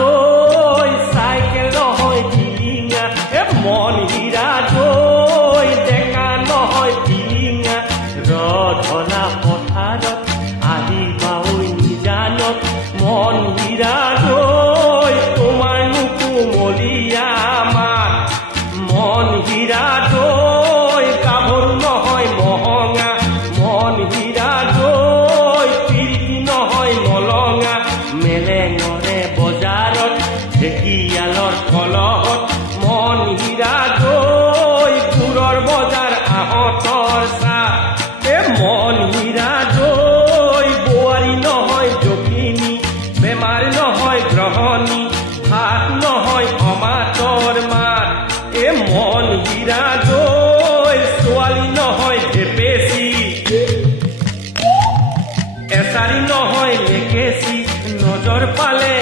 দৈ চাইকেল নহয় টিলিঙা মন হীৰা দৈ ডেকা নহয় টিলিঙা ৰধলা পথাৰত আহিবা ঐ নিজানত মন হীৰা দৈ তোমাৰনো কোমলীয়া মাত মন হীৰা দৈ গাভৰু নহয় মহঙা মন হীৰা দৈ পিৰিতি নহয় মলঙা মেলেঙৰে বজাৰত ঢেকিয়ালৰ কলহত মন হীৰা দৈ গুৰৰ বজাৰ আহঁতৰ চাহ মন হীৰা দৈ বোৱাৰী নহয় জখিনী বেমাৰ নহয় গ্ৰহণী ভাত নহয় অমাতৰ মাত মন হীৰা দৈ ছোৱালী নহয় ঢেপেচি এচাৰি নহয় নেকেচি নজৰ পালে